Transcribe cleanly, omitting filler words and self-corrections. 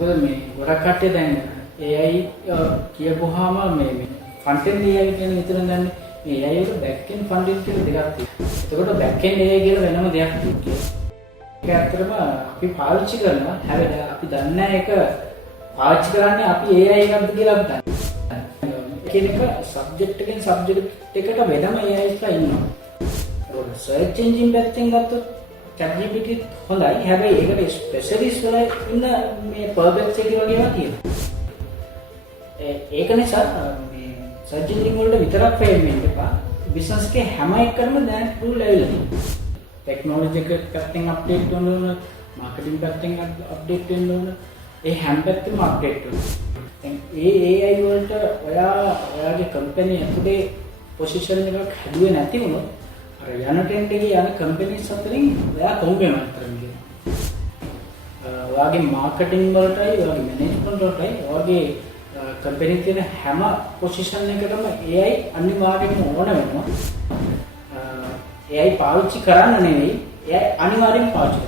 මොකද මේ ගොඩක් කට්ටිය දැන් AI කියපුවාම මේ ෆ්‍රන්ට් එන්ඩ් AI කියන විතර දන්නේ මේ AI වල බෑක් එන්ඩ් ෆ්‍රන්ට් එන්ඩ් කියලා දෙකක් තියෙනවා. එතකොට බෑක් එන්ඩ් AI කියලා වෙනම දෙයක් තියෙනවා. ඒක ඇත්තටම අපි පාවිච්චි කරනවා. හැබැයි අපි දන්නේ නැහැ ඒක පාවිච්චි කරන්නේ අපි AI එකක්ද කියලා අපි දන්නේ. කෙනෙක් සබ්ජෙක්ට් එකෙන් සබ්ජෙක්ට් එකට වෙනම AIs ලා ඉන්නවා. ඒක සර්ච් එන්ජින් පැත්තෙන් ගත්තොත් ChatGPT හොඳයි. හැබැයි ඒකට ස්පෙෂලිස්ට් වෙලා ඉන්න මේ පර්පෙක්සිටි වගේ ඒවා තියෙනවා. ඒක නිසා මේ සර්ච් එන්ජින් වලට විතරක් ෆේල් වෙන්න එපා. බිස්නස් එකේ හැම එකකම දැන් ටූල් ඇවිල්ලා තියෙනවා. ටෙක්නොලොජි එක පැත්තෙන් අප්ඩේට් වෙන්න ඕන, මාකටිං පැත්තෙන් අප්ඩේට් වෙන්න ඕන. ඒ හැම පැත්තෙම අප්ඩේට් වෙන්න. දැන් ඒ AI වලට ඔයාගේ කම්පැනි ඇතුලේ පොසිෂන් එකක් හැදුවේ නැති වුණොත් අර යන ට්‍රෙන්ඩ් එකේ යන කම්පැනිස් අතරින් ඔයා කොම්පිටිමන්ට් කරන්නේ. ඔයාගේ මාකටිං වලටයි, ඔයාගේ මැනේජ්මන්ට් වලටයි, ඔයාගේ කම්පැනි තියෙන හැම පොසිෂන් එකකටම AI අනිවාර්යයෙන්ම ඕන වෙනවා. AI පාවිච්චි කරන්න නෙවෙයි, AI අනිවාර්යෙන් පාවිච්චි